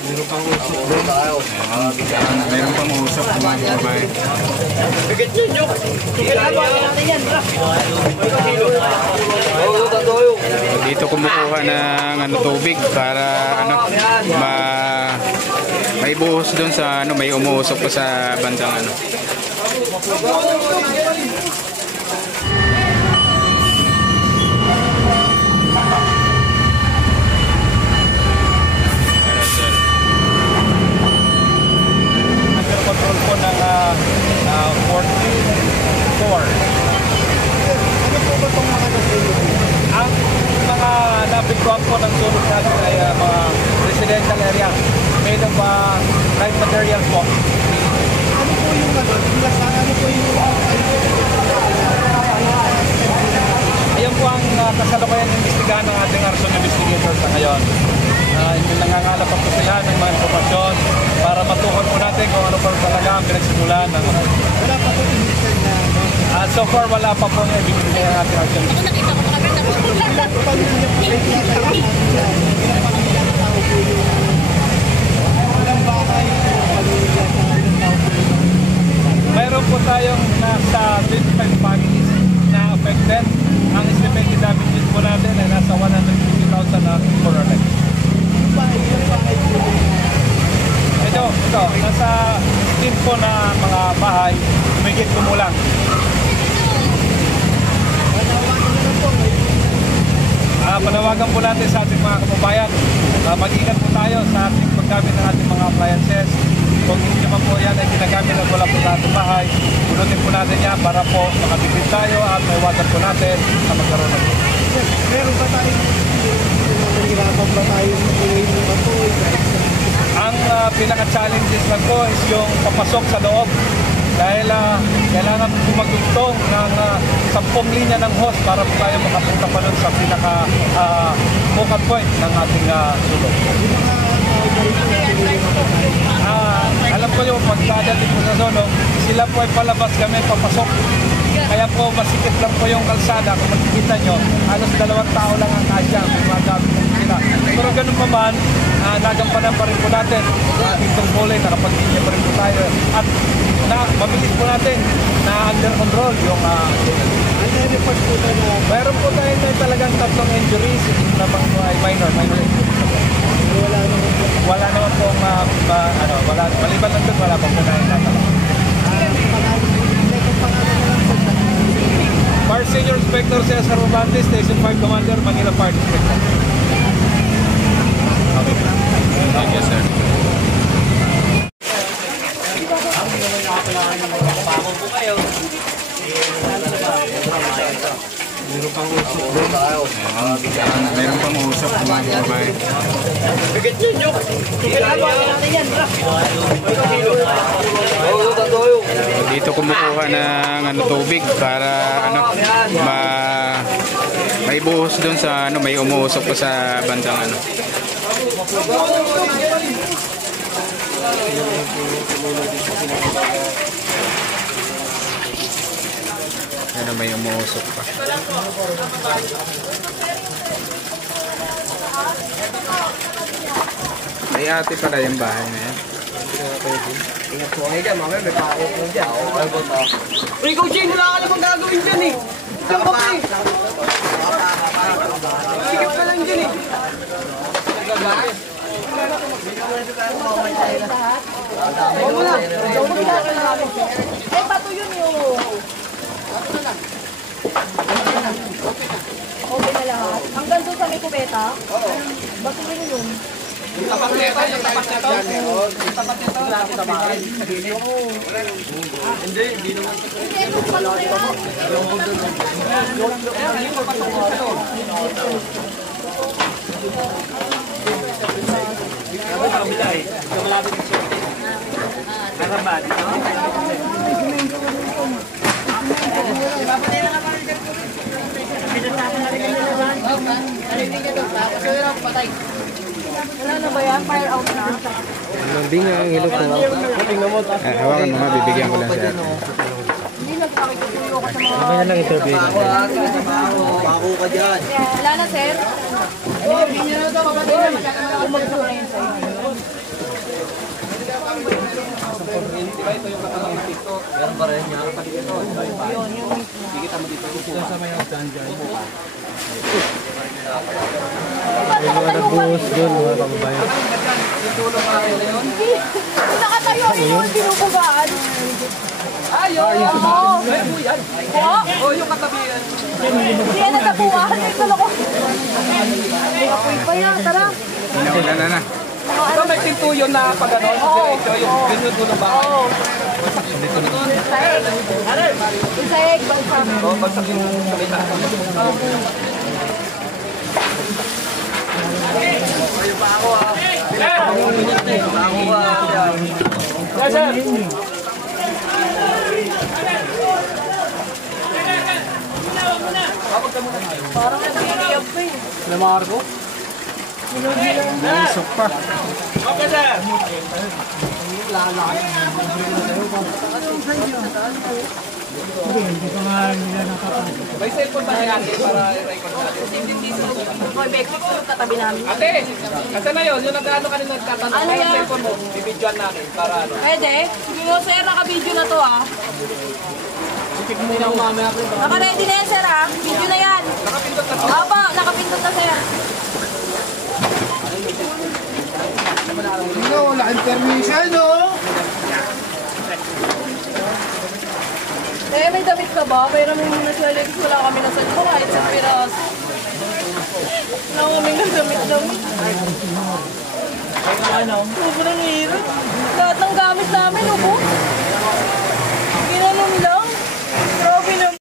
Meron pang usap doon. Meron pang usap ng mga babae. Dito kumukuha ng tubig para may buhos doon sa may umuusok pa sa bandang control po ng 44. Ano po ba itong mga nasunog? Ang mga nabigwang po ng sunog natin ay mga residential area made of light materials po. Ano po yung ayun po ang kasalukuyan investigahan ng ating arson investigators sa ngayon. Nangangalap po sila ng mga informasyon para matukoy po natin kung ano pa talaga ang pinagsimulan ng wala pa po initan na so far wala pa po yung ibibigay ng ating action. Mayroon po tayong nasa 25 families na affected. Ang estimated damages po natin ay nasa 150,000 na for a life. Ito, nasa team po na mga bahay, humigit kumulang. Panawagan po natin sa ating mga kababayan, mag-ingat po tayo sa ating paggamit ng ating mga appliances. Kung hindi naman po yan ay ginagamit at wala po sa ating bahay, unutin po natin yan para po makabigit tayo at maiwasan po natin sa magkaroon ng meron ba tayo nahihirapan ba tayo sa patuloy? Ang pinaka-challenges lang po is yung papasok sa loob dahil kailangan po magtugtong ng 10 linya ng hose para po tayo makapunta pa nun sa pinaka-focal point ng ating sulok. Alam ko yung pagdadating po sa zone, sila po ay palabas kami papasok. Kaya po masikip lang po yung kalsada. Kung makikita nyo, halos 2 tao lang ang kasya. May mga gamit po sila. Pero ganun pa man, nagampanan pa rin po natin. Ating tungkulin, nakapag-inya pa rin po tayo. At mabilis po natin na under control yung mayroon po tayo talagang 3 injuries na minor injuries. Wala naman pong maliban lang doon, wala pong pinahingatan. Fire Senior Inspector Cesar Robantes, Station 5 Commander, Manila Fire District. Okay. Thank you, sir. Meron pang usap doon. Meron pang usap ng mga babae. Dito kumukuha ng tubig para may buhos doon sa may umuusok pa sa bandang may umuusok pa. May ate pala yung bahay na yan. Ingat po kayo dyan, mamaya may pako po dyan. Uy, ikaw Jane, wala ka namang gagawin dyan eh. Diyan ka pa eh. Sikip ka lang dyan eh. Huwag mo na. Eh, pato yun yung... Okay na lahat. Hanggang doon sa may kubeta? Oo. Bato yun yun. Yung tapat nito, yung tapat nito. Yung tapat nito. Lagi sa bahay. Hindi, hindi naman. Hindi, ito pato na yan. Yung papasok ko ito. Ako sa kabila eh. Ito malapit sa siya. Karabad. Wala na ba yan? Fire out na? Hindi nga ang hilot na. Hawakan mo nga, bibigyan ko lang siya. Hindi nagpakita ko yung ka sa mga... Mamaya lang interview. Bako ka dyan. Wala na, sir. Hindi nyo na ito, kapatid. Umalis na yun, sir. Di ba ito yung katanong ng TikTok? Meron pa rin yan. Pati ito. Hindi kita mo dito. Ito sa may hagdan dyan. May mga nag-buhos doon, mga kababayan. Yung tulong para kayo na yun? Hindi nakatayo yun, pinupugaan. Ayun! Oo. Oo. Oh, yung katabihan. Hindi yan nagkabuhaan. Ito na ko. Apoy pa yan, tara. Na. Ito may tintuyon na pag ano, ito yung tulong ba? Oo. Isayeg, bagsak. Oo, bagsak yung salita. Parang nag-iiyab pa eh. Na Marco? Isok pa. Okay, sir. May cellphone ba niya ate para i-record natin? Boy, Beklik, sunod katabi namin. Ate, kasi na yun, yung nag-ano ka rin nagtatanong, Ano yung yan? cellphone mo, bibidyoan natin para ano. Pwede? Sige nga, sir, naka-video na to ah. Naka-ready na yan, sir ah. Video na yan. Nakapindot na Aba, nakapindot na, sir. Wala kang permission, no? Eh, may damit ka ba? Pero may nasyaliks, wala kami nasa ko kahit sa piras. Wala kami ng damit-damit. Sobrang hirap. Lahat ng gamit namin, ubo. Ginanon lang.